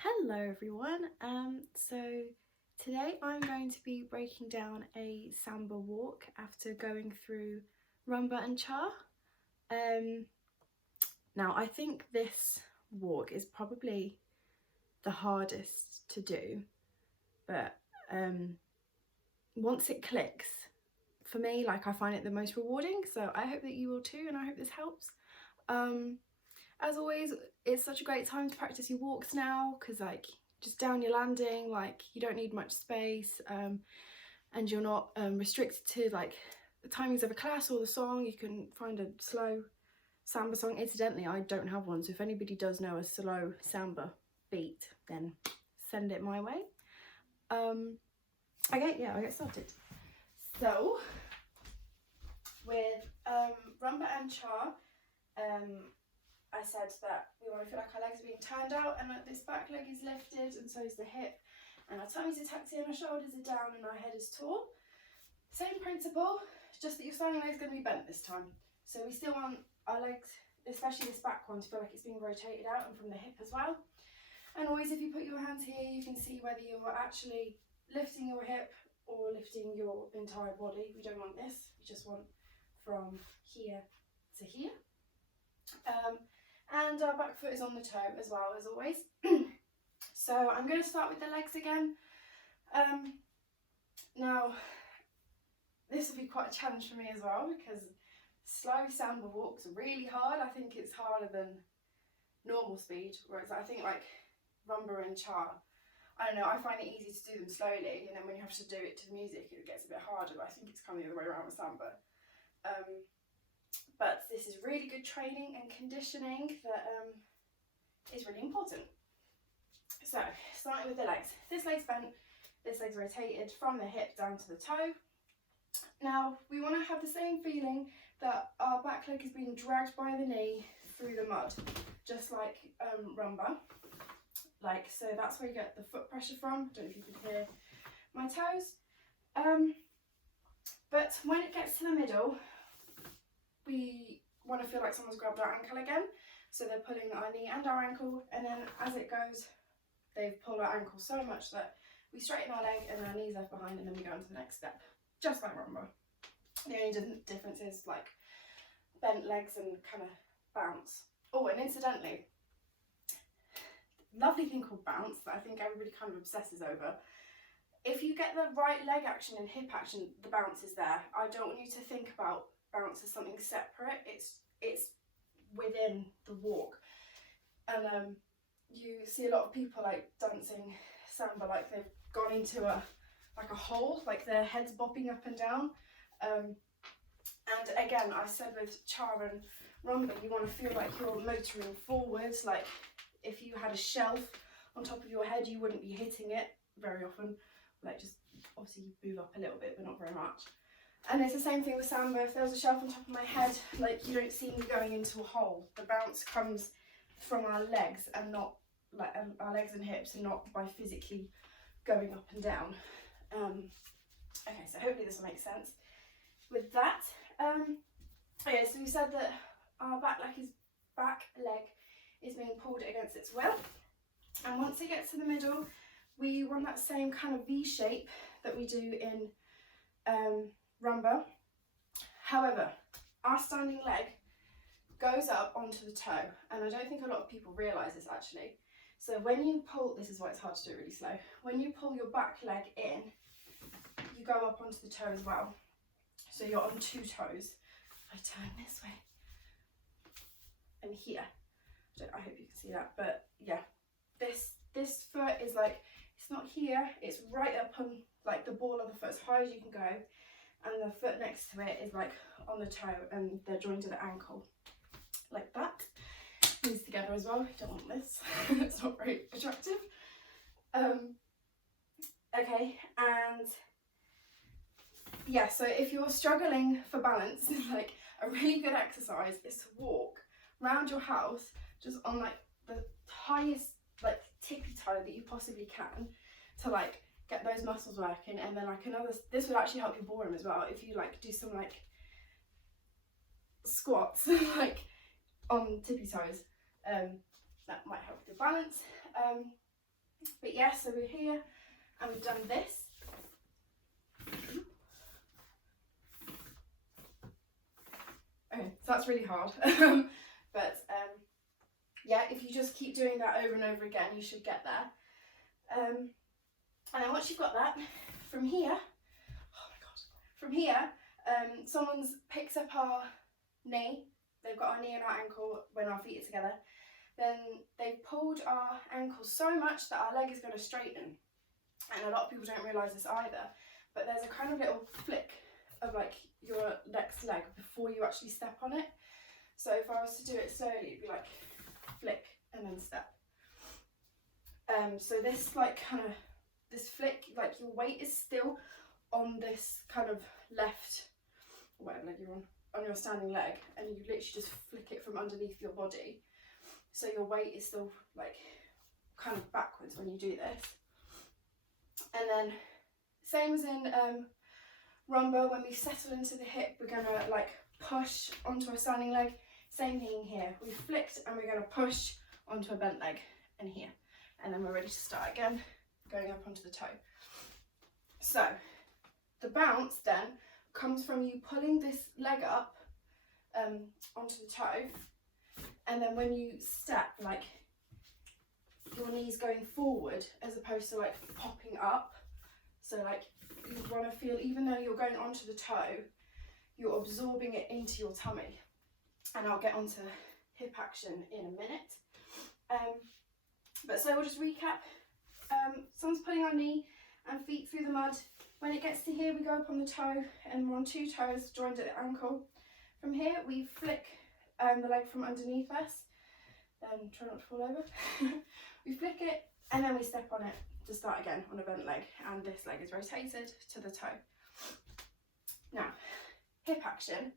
Hello everyone, so today I'm going to be breaking down a Samba walk after going through rumba and cha. Now I think this walk is probably the hardest to do, but once it clicks, for me, like I find it the most rewarding, so I hope that you will too, and I hope this helps. As always, it's such a great time to practice your walks now, because like just down your landing, like you don't need much space, and you're not restricted to like the timings of a class or the song. You can find a slow samba song. Incidentally, I don't have one, so if anybody does know a slow samba beat, then send it my way. Okay, yeah, I'll get started. So with rumba and cha, I said that we want to feel like our legs are being turned out and that this back leg is lifted, and so is the hip, and our tummies are tucked in, our shoulders are down, and our head is tall. Same principle, just that your standing leg is going to be bent this time. So we still want our legs, especially this back one, to feel like it's being rotated out, and from the hip as well. And always, if you put your hands here, you can see whether you're actually lifting your hip or lifting your entire body. We don't want this, we just want from here to here. And our back foot is on the toe as well, as always. So I'm going to start with the legs again. Now, this will be quite a challenge for me as well, because slow samba walks are really hard. I think it's harder than normal speed, whereas I think like rumba and cha, I don't know, I find it easy to do them slowly, and then when you have to do it to the music it gets a bit harder, but I think it's kind of the other way around with samba. But this is really good training and conditioning that is really important. So, starting with the legs. This leg's bent, this leg's rotated from the hip down to the toe. Now, we want to have the same feeling that our back leg is being dragged by the knee through the mud, just like rumba. Like, so that's where you get the foot pressure from. I don't know if you can hear my toes. But when it gets to the middle, we want to feel like someone's grabbed our ankle again. So they're pulling our knee and our ankle, and then as it goes, they've pulled our ankle so much that we straighten our leg and our knee's left behind, and then we go on to the next step, just like rumba. The only difference is like bent legs and kind of bounce. Oh, and incidentally, lovely thing called bounce that I think everybody kind of obsesses over. If you get the right leg action and hip action, the bounce is there. I don't want you to think about bounce as something separate. It's within the walk, and you see a lot of people like dancing samba like they've gone into a hole, like their heads bopping up and down. And again, I said with cha and rumba, you want to feel like you're motoring forwards. Like if you had a shelf on top of your head, you wouldn't be hitting it very often. Like just obviously you move up a little bit, but not very much. And it's the same thing with samba. If there was a shelf on top of my head, like you don't see me going into a hole. The bounce comes from our legs and not like our legs and hips, and not by physically going up and down. Okay, so hopefully this will make sense. With that, okay, so we said that our back leg is being pulled against its will, and once it gets to the middle, we want that same kind of V shape that we do in rumba. However, our standing leg goes up onto the toe, and I don't think a lot of people realise this actually. So when you pull, this is why it's hard to do it really slow, when you pull your back leg in, you go up onto the toe as well. So you're on two toes. I turn this way and here. I hope you can see that, but yeah, this foot is like, it's not here, it's right up on like the ball of the foot as high as you can go, and the foot next to it is like on the toe, and they're joined to the ankle like that. These together as well. You don't want this. It's not very attractive. Okay, and yeah, so if you're struggling for balance, like a really good exercise is to walk around your house just on like the highest like tippy toe that you possibly can, to like get those muscles working. And then like this would actually help your ballroom as well, if you like do some like squats like on tippy toes. That might help with your balance. But yeah, so we're here and we've done this. Okay, so that's really hard. But yeah, if you just keep doing that over and over again, you should get there. And then once you've got that, from here, oh my god, from here, someone's picked up our knee. They've got our knee and our ankle when our feet are together. Then they've pulled our ankle so much that our leg is going to straighten. And a lot of people don't realise this either, but there's a kind of little flick of like your next leg before you actually step on it. So if I was to do it slowly, it'd be like flick and then step. So this like kind of, this flick, like your weight is still on this kind of left, whatever leg you're on your standing leg, and you literally just flick it from underneath your body. So your weight is still like kind of backwards when you do this. And then same as in rumba, when we settle into the hip, we're gonna like push onto a standing leg. Same thing here. We flicked and we're gonna push onto a bent leg and here. And then we're ready to start again, going up onto the toe. So the bounce then comes from you pulling this leg up onto the toe, and then when you step, like your knees going forward as opposed to like popping up. So like you want to feel, even though you're going onto the toe, you're absorbing it into your tummy. And I'll get onto hip action in a minute. But so we'll just recap. Someone's putting our knee and feet through the mud. When it gets to here, we go up on the toe and we're on two toes joined at the ankle. From here, we flick the leg from underneath us. Then try not to fall over. We flick it and then we step on it to start again on a bent leg, and this leg is rotated to the toe. Now, hip action.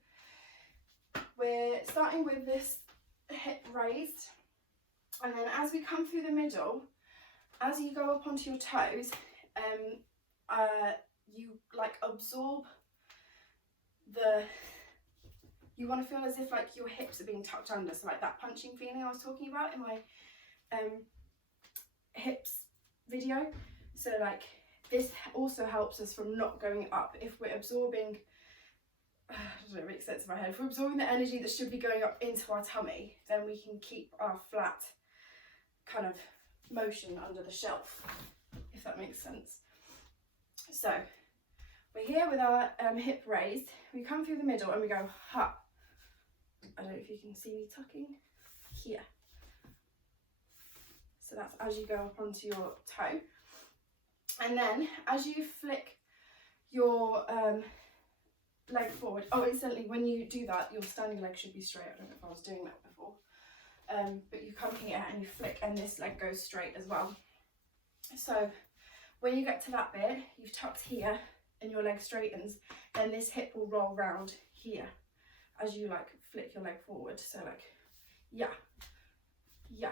We're starting with this hip raised, and then as we come through the middle, as you go up onto your toes, you like absorb you want to feel as if like your hips are being tucked under, so like that punching feeling I was talking about in my hips video. So like this also helps us from not going up. If we're absorbing, it doesn't make sense in my head, if we're absorbing the energy that should be going up into our tummy, then we can keep our flat kind of motion under the shelf, if that makes sense. So we're here with our hip raised, we come through the middle and we go ha. I don't know if you can see me tucking here. So that's as you go up onto your toe. And then as you flick your leg forward, oh incidentally, when you do that, your standing leg should be straight. I don't know if I was doing that before. But you come here and you flick and this leg goes straight as well. So when you get to that bit, you've tucked here and your leg straightens, then this hip will roll round here as you like flick your leg forward. So like, yeah, yeah.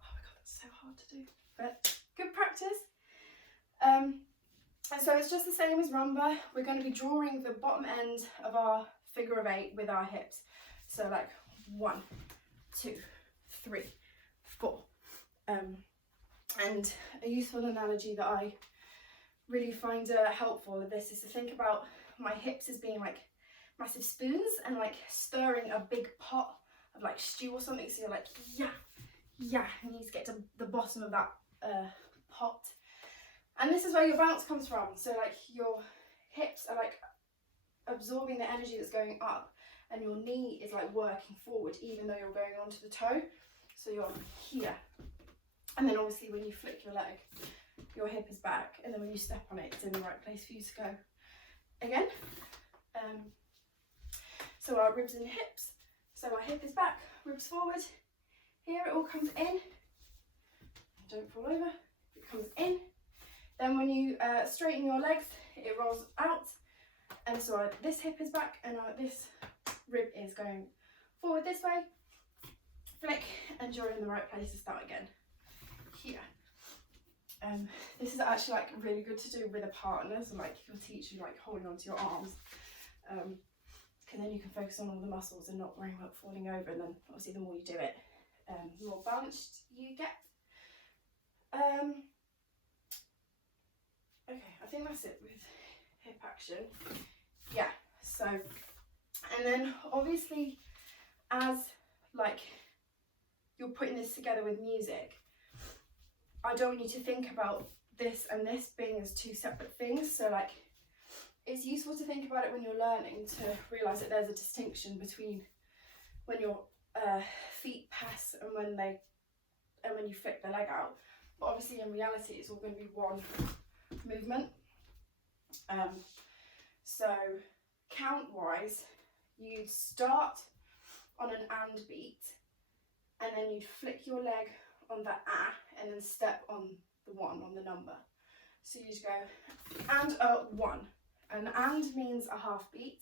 Oh my god, that's so hard to do, but good practice. And so it's just the same as rumba. We're going to be drawing the bottom end of our figure of 8 with our hips. So like 1, 2, 3, 4. And a useful analogy that I really find helpful with this is to think about my hips as being like massive spoons and like stirring a big pot of like stew or something. So you're like, yeah, yeah, you need to get to the bottom of that pot. And this is where your bounce comes from. So like your hips are like absorbing the energy that's going up, and your knee is like working forward even though you're going onto the toe. So you're here. And then obviously when you flick your leg, your hip is back, and then when you step on it, it's in the right place for you to go. Again. So our ribs and hips. So our hip is back, ribs forward. Here it all comes in. Don't fall over. It comes in. Then when you straighten your legs, it rolls out. And so this hip is back and this rib is going forward this way. Flick, and you're in the right place to start again. Here. This is actually like really good to do with a partner, so like your teacher like holding onto your arms, and then you can focus on all the muscles and not worrying about falling over. And then obviously the more you do it, the more balanced you get. Okay, I think that's it with hip action. Yeah, so, and then obviously as like you're putting this together with music, I don't want you to think about this and this being as two separate things. So like, it's useful to think about it when you're learning, to realise that there's a distinction between when your feet pass and when you flick the leg out. But obviously in reality it's all going to be one movement. So count wise, you'd start on an and beat, and then you'd flick your leg on the and then step on the one, on the number. So you just go and one. And means a half beat,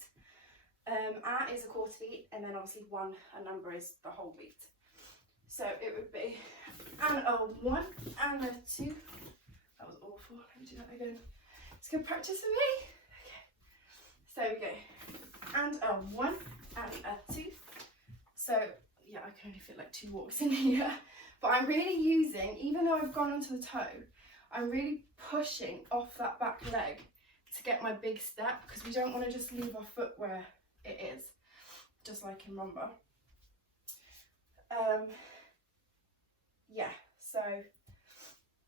is a quarter beat, and then obviously one, a number, is the whole beat. So it would be and a one and a two. That was awful. Let me do that again. It's good practice for me. Okay. So we go and a one and a two. So yeah, I can only fit like 2 walks in here, but I'm really using, even though I've gone onto the toe, I'm really pushing off that back leg to get my big step, because we don't want to just leave our foot where it is, just like in rumba. Yeah, so